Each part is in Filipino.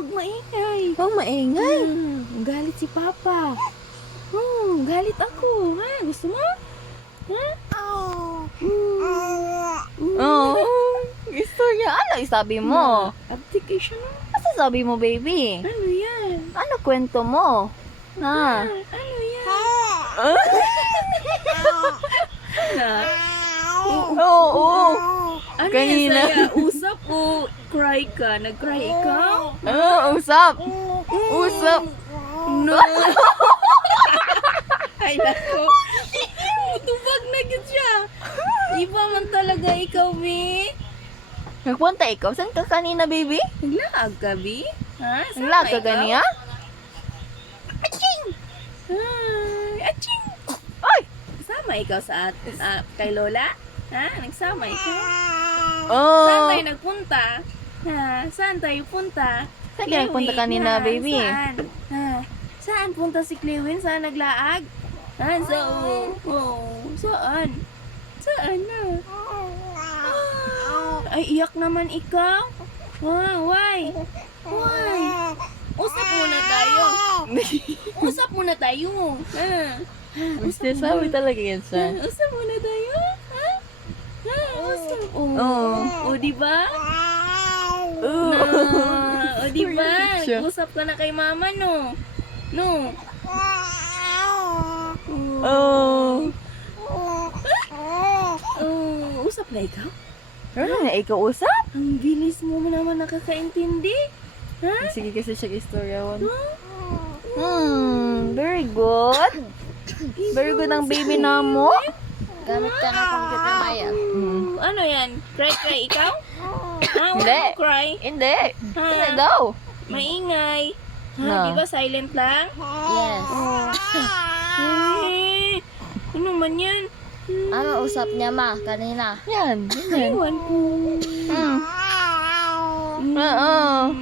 huwag maingay. Huwag maingay. Galit si Papa. Galit ako. Ha? Gusto mo? Ha? Oo. Gusto niya. Ano isabi mo? Application mo? Ano sabi mo, baby? Ano yan? Ano kwento mo? Ha? Ano yan? Ha? Oo. Ano Kanina. yan saya? Usap o cry ka? Nag-cry ikaw? Usap. Usap. No. Ay, nako. Tubag na gid siya. Iba man talaga ikaw, Bi. Nagpunta ikaw? Saan ka kanina, baby? Naglaag ka, Bi? Ha? Sama Naglag ka ikaw? ganiya? Aching! Ay, aching! Ay! Sama ikaw sa kay Lola? Ha? Nagsama ikaw? Oh. Saan tayo nagpunta? Ha? Saan tayo punta? Saan ka nagpunta Clewin, kanina, ha? baby? Saan? Ha? Saan punta si Clewin? Saan naglaag? Saan? Saan? Saan na? Ay, iyak naman ikaw? Why? Why? Usap muna tayo. Usap muna tayo. Ha? Gusto sabi talaga yan siya. Usap muna tayo. Ha? Ha? Usap. Oo. Diba? Oo. Diba? Siya. Usap ka na kay mama, no? No? Oh. Usap na ikaw? Ano na ikaw usap? Ang bilis mo naman nakakaintindi. Ha? Sige kasi siya istorya one. Very good. Very good ang baby na mo. Gamit ka ng computer, Maya. Ano yan? Cry ikaw? Ha? Hindi. Wag mo cry? Hindi. Ha? Hindi daw. Maingay. Ha? Na. Di ba silent lang? Yes. Ay, ano man yan? Ano usap niya, Ma, kanina? Yan. Yan. Ewan ko. Oo.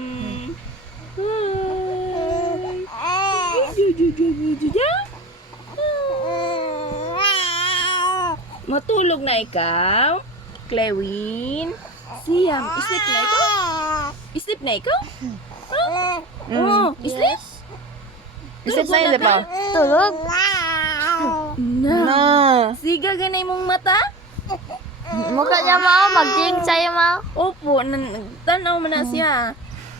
Matulog na ikaw? Clewin? Siam, sleep na ikaw? Sleep na ikaw? Sleep? Isip na yun, di ba? Tulog. Na. Siga ganay mong mata? Mukha niya, Ma. Mag-jing sa'yo, Ma. Opo, tanaw mo na siya.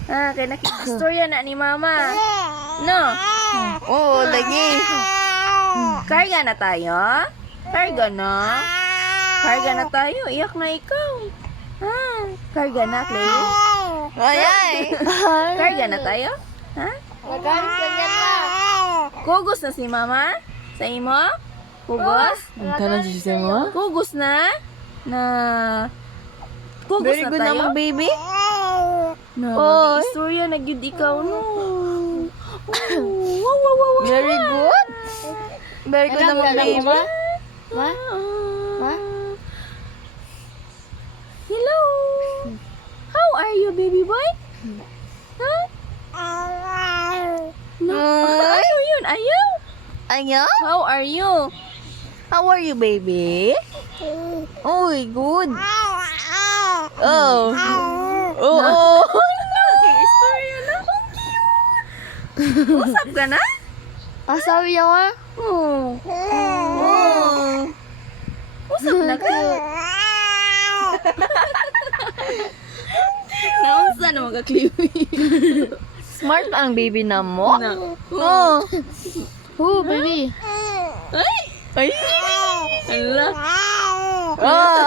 Kaya nakikistorya na ni Mama. No? Oo, lagi. Karga na tayo? Karga na? Karga na tayo? Iyak na ikaw. Karga na, Clay? Ay, ay. Karga na tayo? Ha? Magalit ka niya, Ma. Kugos na si Mama? Sa imo? Kugos? Ang kanan siya mo? Kugos na? Kugos Very na good tayo? naman, baby. No, Oy. istorya na gyud ikaw, no. Very good. Very good naman, baby. Ma? Ma? Ma? Hello. How are you, baby boy? Huh? No. Ay. Ano yun? Ayaw? Ayaw? How are you? How are you, baby? Uy, good. Oh. Oo. Istorya na. Usap ka na? Asabi niya, Ma. Usap na ka? Naunsa na magka-clippy. Smart ang baby na mo. Oh. Oh, baby. Ay! Ay. Ala. Oh.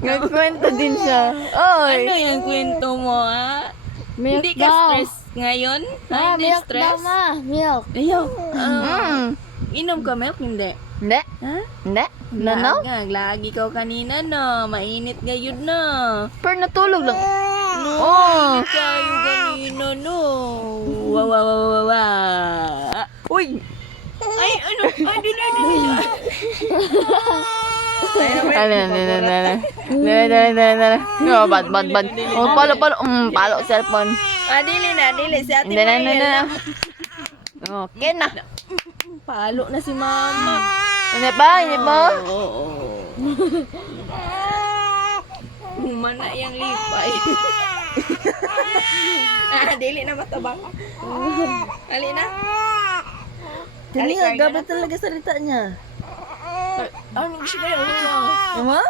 Nagkwento din siya. Oy. Ano yung kwento mo, ha? Milk Hindi ka daw. stress ngayon? Ma, Hindi milk daw, stress? Ma. Milk. Ayaw. Mm. Inom ka milk? Hindi. Hindi. Ha? Hindi. No, no. Naglag ikaw kanina, no? Mainit ngayon, no? Pero natulog lang. No, Oh. tayo kanina, no? Wa. Uy. Ay, ano? Ay, dili. No, bad. Oh, palo. Palo, cellphone. Dili. Si ate Hindi na. Mariel. Okay na. Palo na si mama. Hindi ba? Oo. Humana yung lipay. Dili na matabang. Ali na. Dili Karga nga, gabi na. talaga salita niya. Ano siya kayo? Mama?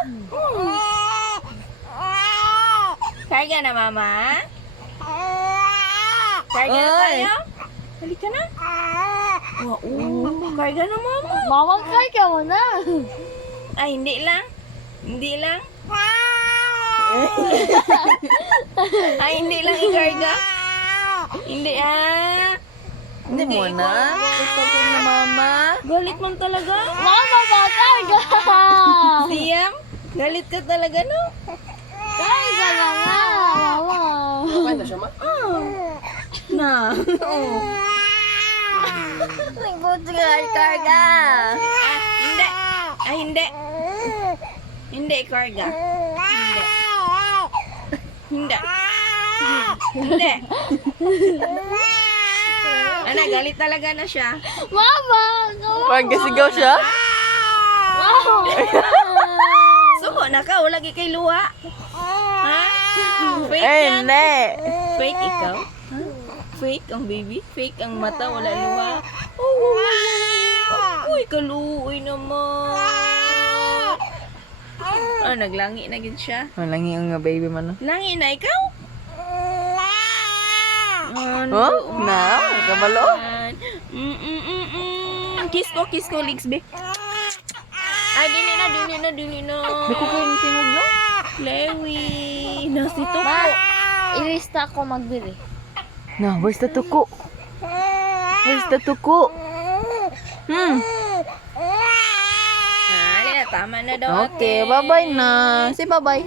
Karga na, mama. Karga na Oy. tayo. Halika na. Wow, karga na, mama. Mama, karga mo na. Ay, hindi lang. Hindi lang. Ay, hindi lang ikarga. Hindi Hindi mo na. Gusto ko na mama. Galit mo talaga. Mama, karga. Siyam, galit ka talaga, no? Karga na nga, mama. Na. Lingkod ka, karga. Hindi. Ay, hindi. Hindi, karga. Hindi. Hindi. Hindi. Ana, galit talaga na siya. Mama, Parang gasigaw siya. Mama. Suko na ka, wala kay luha. Ha? Fake Eh, yan. hindi. Fake ikaw? Ha? Fake ang baby? Fake ang mata, wala luha? Uy, kaluoy naman. Naglangi na gid siya. Malangi ang nga baby man. Langi na ikaw? Oh, na, kabalo. Kiss ko, legs, be. Ay, dili na. Di ko kayo tingog no? Lewi, nasito Ma, ko. ilista ko magbili. Na, where's the tuko? Where's the tuko? Alin na, tama na daw. Okay, bye-bye na. Say bye-bye.